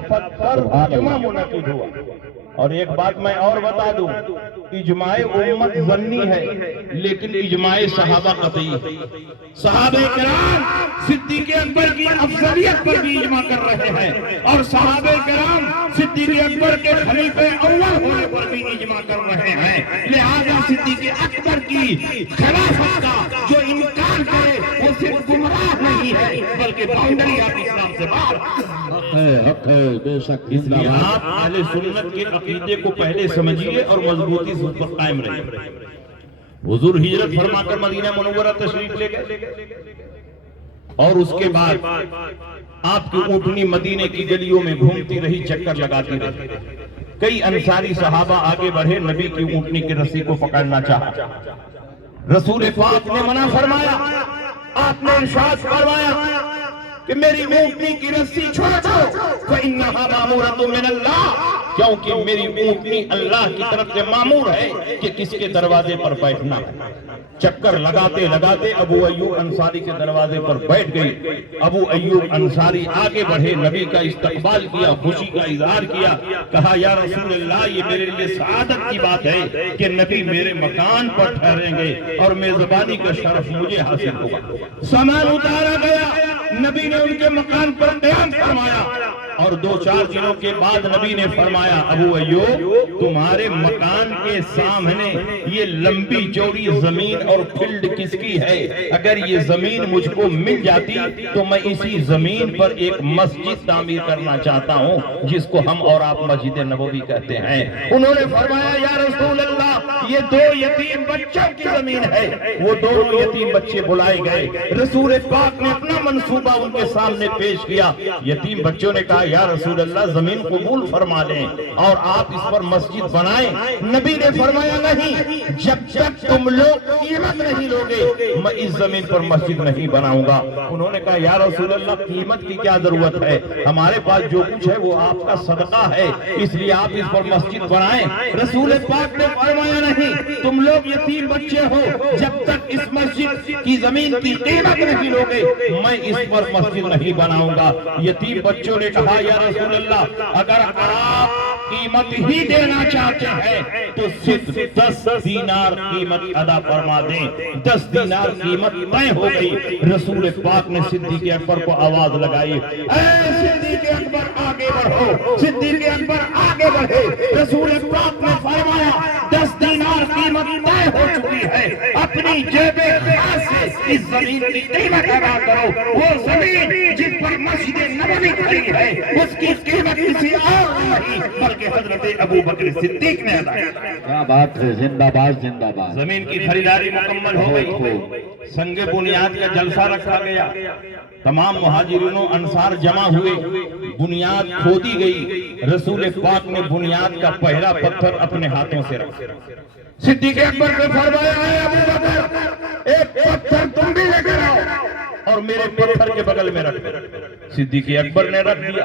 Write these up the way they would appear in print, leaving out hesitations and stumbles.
خلافت پر اجماع منعقد ہوا. اور ایک بات میں اور بتا دوں، اجماع امت ظنی ہے لیکن اجماع صحابہ قطعی ہے. صحابہ کرام صدیق اکبر کی افضلیت پر بھی اجماع کر رہے ہیں، اور صحابہ کرام صدیق اکبر کے خلیفہ اول ہونے پر بھی اجماع کر رہے ہیں. لہذا صدیق اکبر کی خلافت کا جو انکار کرے وہ صرف گمراہ نہیں ہے بلکہ باؤنڈری آف اسلام سے باہر. حق ہے بے شک. اس لیے آپ اہل سنت کے عقیدے کو پہلے سمجھیے اور مضبوطی سے اس پر قائم رہیے. حضور ہجرت فرما کر مدینہ منورہ تشریف لے گئے، اور اس کے بعد آپ کی اونٹنی مدینے کی گلیوں میں گھومتی رہی، چکر لگاتی رہی. کئی انصاری صحابہ آگے بڑھے، نبی کی اونٹنی کی رسی کو پکڑنا چاہا. رسول پاک نے منع فرمایا. آپ نے ارشاد فرمایا کہ میری اونٹنی کی رسی چھوڑ دو، فَإِنَّهَا مَأْمُورَةٌ مِّنَ اللَّهِ، کیونکہ میری اونٹنی اللہ کی طرف سے مامور ہے کہ کس کے دروازے پر بیٹھنا. چکر لگاتے لگاتے ابو ایوب انصاری کے دروازے پر بیٹھ گئی. ابو ایوب انصاری آگے بڑھے، نبی کا استقبال کیا، خوشی کا اظہار کیا. کہا یا رسول اللہ، یہ میرے لیے سعادت کی بات ہے کہ نبی میرے مکان پر ٹھہریں گے اور میزبانی کا شرف مجھے حاصل ہوگا. سامان اتارا گیا، نبی نے ان کے مکان پر قیام فرمایا، اور 2-4 دنوں کے بعد نبی نے فرمایا ابو ایوب تمہارے مکان کے سامنے یہ لمبی چوڑی زمین اور فیلڈ کس کی ہے؟ اگر یہ زمین مجھ کو مل جاتی تو میں اسی زمین پر ایک مسجد تعمیر کرنا چاہتا ہوں جس کو ہم اور آپ مسجد نبوی کہتے ہیں. انہوں نے فرمایا یا رسول اللہ یہ 2 یتیم بچوں کی زمین ہے. وہ دونوں یتیم بچے بلائے گئے، رسول پاک نے اپنا منصوبہ ان کے سامنے پیش کیا. یتیم بچوں نے کہا یا رسول اللہ زمین قبول فرما لیں اور آپ اس پر مسجد بنائیں. نبی نے فرمایا نہیں، جب تک تم لوگ قیمت نہیں لوگے میں اس زمین پر مسجد نہیں بناؤں گا. انہوں نے کہا یا رسول اللہ قیمت کی کیا ضرورت ہے، ہمارے پاس جو کچھ ہے وہ آپ کا صدقہ ہے، اس لیے آپ اس پر مسجد بنائیں. رسول پاک نے فرمایا نہیں، تم لوگ یتیم بچے ہو، جب تک اس مسجد کی زمین کی قیمت نہیں لوگے میں اس پر مسجد نہیں بناؤں گا. یتیم بچوں نے کہا یا رسول اللہ اگر آپ قیمت ہی دینا چاہتے ہیں تو صرف 10 دینار قیمت ادا فرما دیں. 10 دینار قیمت طے ہو گئی. رسول پاک نے صدیق اکبر کو آواز لگائی، اے صدیق اکبر آگے بڑھو. صدیق اکبر آگے بڑھے. رسول پاک نے فرمایا 10 دینار قیمت طے ہو چکی ہے، اپنی جیب خاص سے اس زمین کی قیمت ادا کرو. وہ زمین جس پر مسجد نبوی کھڑی ہے اس کی قیمت کسی اور نہیں بلکہ حضرت ابو بکر صدیق نے ادا کی. کیا بات ہے، زندہ باد زندہ باد. زمین کی خریداری مکمل ہو گئی، سنگ بنیاد کا جلسہ رکھا گیا، تمام مہاجرین و انصار جمع ہوئے، بنیاد کھودی گئی. رسول پاک نے بنیاد کا پہلا پتھر اپنے ہاتھوں سے رکھا. صدیق اکبر نے فرمایا ہے ابو بکر ایک پتھر تم بھی لے کر آؤ اور میرے پتھر کے بغل میں رکھ. صدیق اکبر نے رکھ دیا.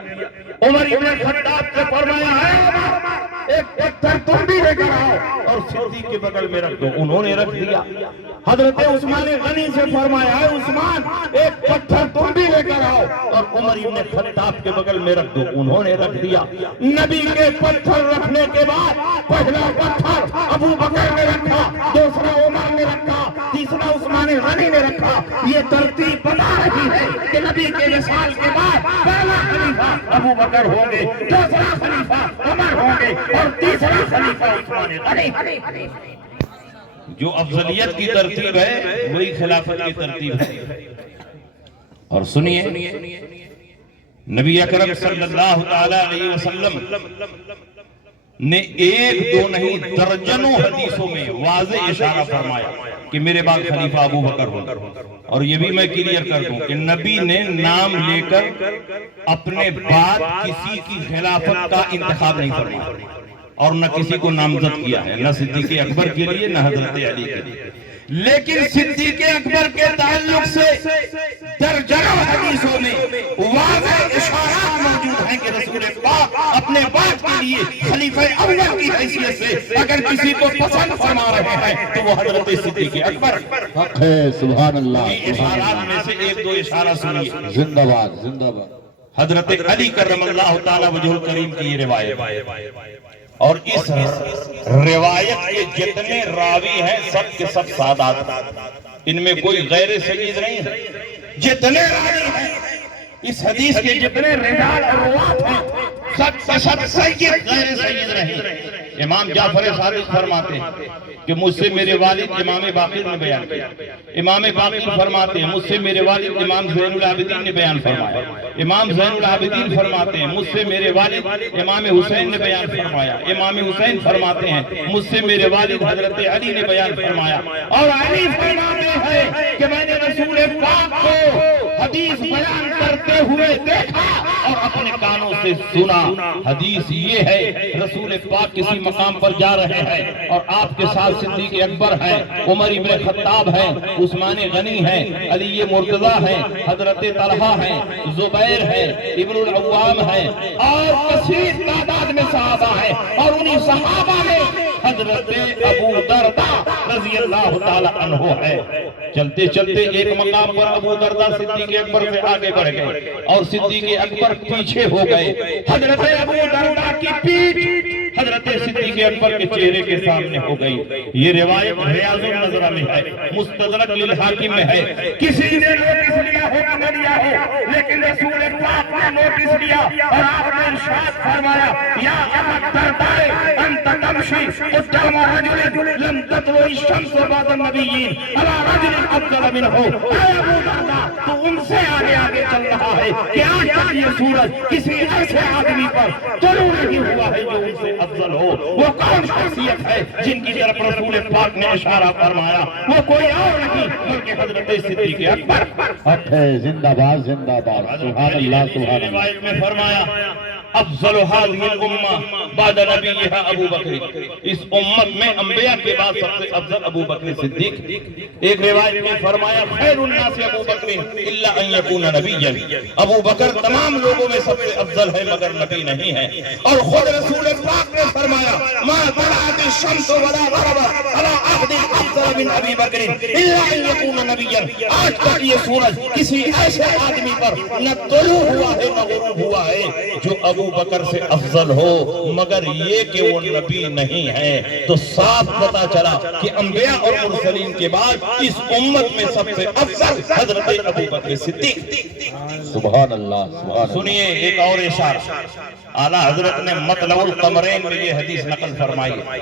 عمر ابن خطاب نے فرمایا ہے ایک پتھر تم بھی لے کر آؤ اور صدیق کے بغل میں رکھ دو. انہوں نے رکھ دیا. حضرت عثمان غنی سے فرمایا ہے عثمان ایک پتھر تم بھی لے کر آؤ اور عمر ابن خطاب کے بغل میں رکھ دو. انہوں نے رکھ دیا. نبی کے پتھر رکھنے کے بعد پہلا پتھر ابو بکر نے رکھا، دوسرا عمر نے رکھا، تیسرا عثمان غنی نے رکھا. یہ ترتیب بتا رہی ہے کہ نبی کے وصال کے بعد پہلا خلیفہ ابو بکر ہوں گے، دوسرا خلیفہ عمر ہوں گے اور تیسرا خلیفہ عثمان غنی. جو افضلیت کی ترتیب ہے وہی خلافت کی ترتیب ہے. اور سنیے نبی اکرم صلی اللہ تعالی علیہ وسلم نے 1-2 نہیں درجنوں حدیثوں میں واضح اشارہ فرمایا کہ میرے بعد خلیفہ ابو بکر ہوگا. اور یہ بھی میں کلیئر کر دوں کہ نبی نے نام لے کر اپنے بعد کسی کی خلافت کا انتخاب نہیں فرمایا اور نہ کسی کو نامزد کیا ہے، نہ صدیق اکبر کے لیے نہ حضرت علی کے لیے. لیکن صدیق اکبر کے تعلق سے درجنوں حدیثوں میں واضح اشارات موجود ہیں کہ رسول پاک اپنے بعد کے لیے خلیفہ اول کی حیثیت سے اگر کسی کو پسند فرما رہے ہیں تو وہ حضرت صدیق اکبر. حق ہے، سبحان اللہ. اشارات میں سے 1-2 اشارہ سنیے. زندہ باد زندہ باد. حضرت علی کرم اللہ تعالی وجہ کریم کی یہ روایت، اور اس روایت کے جتنے راوی ہیں سب کے سب سادات، ان میں کوئی غیر سید نہیں ہے۔ جتنے راوی ہیں اس حدیث کے، جتنے رجال اور روات ہیں، سب کے سب سید غیر سید نہیں۔ امام جعفر صادق فرماتے ہیں کہ مجھ سے میرے والد امام باقر نے بیان کیا، امام باقر فرماتے ہیں مجھ سے میرے والد امام زین العابدین نے بیان فرمایا، امام زین العابدین فرماتے ہیں مجھ سے میرے والد امام حسین نے بیان فرمایا، امام حسین فرماتے ہیں مجھ سے میرے والد حضرت علی نے بیان فرمایا، اور علی فرماتے ہیں کہ میں نے رسول پاک کو حدیث بیان کرتے ہوئے دیکھا اور اپنے کانوں سے سنا۔ حدیث یہ ہے، رسول پاک کسی مقام پر جا رہے ہیں اور آپ کے ساتھ صدیق اکبر ہے، عمر ابن خطاب ہے، عثمان غنی ہے، علی مرتضیٰ ہے، حضرت طلحہ ہے، زبیر ہے، ابن العوام ہے، اور کثیر تعداد میں صحابہ ہیں، اور انہی صحابہ میں حضرت ابو درداء رضی اللہ تعالی عنہ ہے۔ چلتے چلتے ایک مقام پر ابو درداء صدیق اکبر سے آگے بڑھ گئے اور صدیق اکبر پیچھے ہو گئے۔ حضرت ابو درداء کی پیٹھ حضرت صدیق اکبر کے چہرے کے سامنے ہو گئی۔ یہ روایت ریاض النظرہ میں ہے، مستدرک للحاکم میں ہے۔ کسی نے نوٹس لیا ہو کہ نہ لیا ہو، لیکن رسول پاک نے نوٹس لیا اور آپ نے ارشاد فرمایا، یا ابا الدرداء انت تمشی قدام رجل لم تطلع الشمس بعد النبیین علی رجل افضل منہ۔ اے ابو درداء، تو ان سے آگے آگے چل رہا ہے کہ آج تک یہ سورج کسی ایسے آدمی پر طلوع نہیں ہوا ہے جو ان سے افضل ہو۔ وہ کون شخصیت ہے جن کی طرف رسول پاک نے اشارہ فرمایا؟ وہ کوئی اور نہیں بلکہ حضرت صدیق اکبر۔ حق ہے، زندہ باد زندہ باد، سبحان اللہ سبحان اللہ۔ روایت میں فرمایا، افضل هذه الامہ بعد نبیہا ابو بکر، اس امت میں انبیاء کے بعد سب سے افضل ابو بکر صدیق۔ ایک روایت میں فرمایا، خیر الناس ابو بکر الا ان یکون نبیا، ابو بکر تمام لوگوں میں سب سے افضل ہے مگر نبی نہیں ہے۔ اور خود رسول پاک نے فرمایا، ما طلعت الشمس ولا غربت على احد افضل من ابی بکر الا ان یکون نبیا، آج تک یہ سورج کسی ایسے آدمی پر نہ طلوع ہوا ہے نہ غروب ہوا ہے جو ابو بکر سے افضل ہو، مگر یہ کہ وہ نبی نہیں ہے۔ تو صاف پتہ چلا کہ انبیاء اور مرسلین کے بعد اس امت میں سب سے افضل حضرت ابو بکر صدیق۔ سبحان اللہ سبحان اللہ۔ سنیے ایک اور اشارہ، اعلیٰ حضرت نے مطلع القمرین میں یہ حدیث نقل فرمائی ہے۔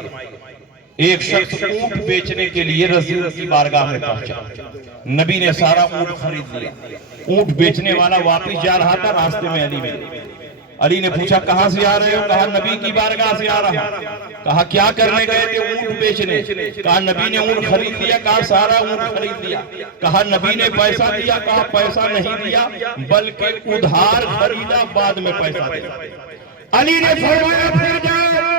ایک شخص اونٹ بیچنے کے لیے رسول کی بارگاہ میں پہنچا، نبی نے سارا اونٹ خرید لیا۔ اونٹ بیچنے والا واپس جا رہا تھا، راستے میں علی ملے۔ علی نے پوچھا کہاں سے آ رہے ہو؟ کہا نبی کی بارگاہ سے آ رہا۔ کہا کیا کرنے گئے تھے؟ اونٹ بیچنے۔ کہا نبی نے اونٹ خرید لیا؟ کہا سارا اونٹ خرید لیا۔ کہا نبی نے پیسہ دیا؟ کہا پیسہ نہیں دیا بلکہ ادھار خریدا، بعد میں پیسہ دیا۔ علی نے فرمایا پھر جاؤ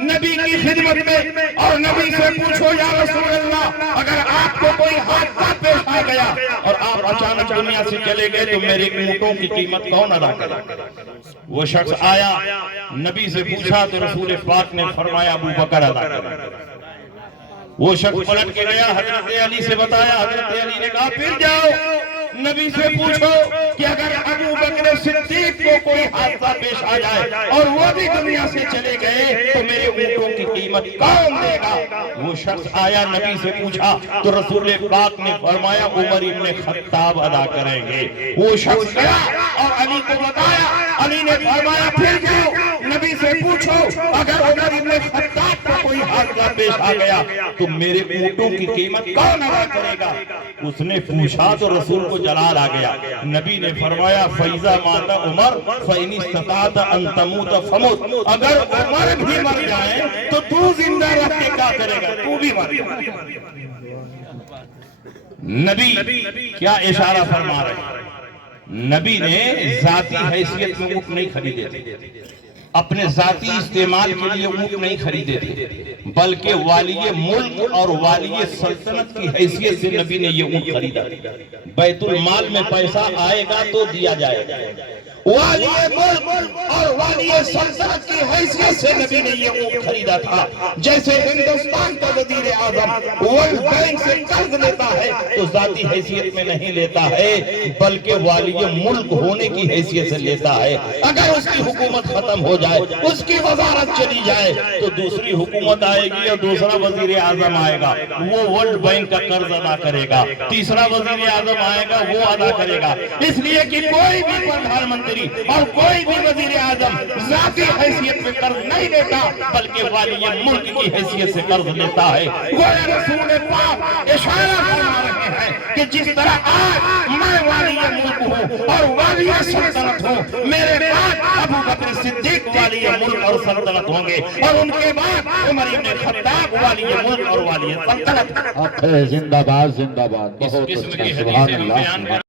نبی کی خدمت میں اور نبی سے پوچھو، یا رسول اللہ اگر آپ کو کوئی حادثہ پیش آ گیا اور آپ اچانک دنیا سے چلے گئے تو میرے اونٹوں کی قیمت کون ادا کرے؟ وہ شخص آیا، نبی سے پوچھا تو رسول پاک نے فرمایا ابو بکر ادا کرے۔ وہ شخص پلٹ کے گیا، حضرت علی سے بتایا، حضرت علی نے کہا پھر جاؤ نبی سے پوچھو کہ اگر ابو بکر صدیق کو کوئی حادثہ پیش آ جائے اور وہ بھی دنیا سے چلے گئے تو میرے اونٹوں کی قیمت کون دے گا؟ وہ شخص آیا، نبی سے پوچھا تو رسول پاک نے فرمایا عمر ابن خطاب ادا کریں گے۔ وہ شخص گیا اور علی کو بتایا، علی نے فرمایا پھر جاؤ نبی سے پوچھو اگر عمر ابن خطاب کو کوئی حادثہ پیش آ گیا تو میرے اونٹوں کی قیمت کون ادا کرے گا؟ اس نے پوچھا تو رسول کو جلال آ گیا۔ نبی نے فرمایا فَإِذَا مَاتَ عُمَرْ فَإِنِ اسْتَطَعْتَ أَن تَمُوتَ فَمُتْ، اگر عمر بھی مر جائیں تو تو زندہ رہ کے کیا کرے گا؟ تو بھی مر جائے۔ نبی کیا اشارہ فرما رہے ہیں؟ نبی نے ذاتی حیثیت میں اونٹ نہیں خریدے تھے، اپنے ذاتی استعمال کے لیے اونٹ نہیں خریدے تھے، بلکہ والی ملک اور والی سلطنت کی حیثیت سے نبی نے یہ اونٹ خریدا۔ بیت المال میں پیسہ آئے گا تو دیا جائے گا، والی ملک اور والی سلطنت کی حیثیت سے نبی نے یہ اونٹ خریدا تھا. جیسے ہندوستان کا وزیر اعظم ورلڈ بینک سے قرض لیتا ہے تو ذاتی حیثیت میں نہیں لیتا ہے بلکہ والی ملک ہونے کی حیثیت سے لیتا ہے. اگر اس کی حکومت ختم ہو جائے, اس کی وزارت چلی جائے تو دوسری حکومت آئے گی اور دوسرا وزیر اعظم آئے گا, وہ ورلڈ بینک کا قرض ادا کرے گا. تیسرا وزیر اعظم آئے گا, وہ ادا کرے گا. اس لیے کہ کوئی بھی پردھان منتری اور کوئی بھی وزیر اعظم ذاتی حیثیت میں قرض نہیں لیتا بلکہ والی ملک کی حیثیت سے قرض لیتا ہے. گویا رسول پاک اشارہ فرما رہے ہیں کہ جس طرح آج میں والی ملک ہوں اور والی سلطنت ہوں, میرے بعد ابو بکر صدیق والی ملک اور سلطنت ہوں گے, اور ان کے بعد عمر ابن خطاب والی ملک اور والی سلطنت. زندہ باد زندہ باد. اس بہت قسم اچھا, کی سبحان حدیثیں ہم اللہ. بیان کریں.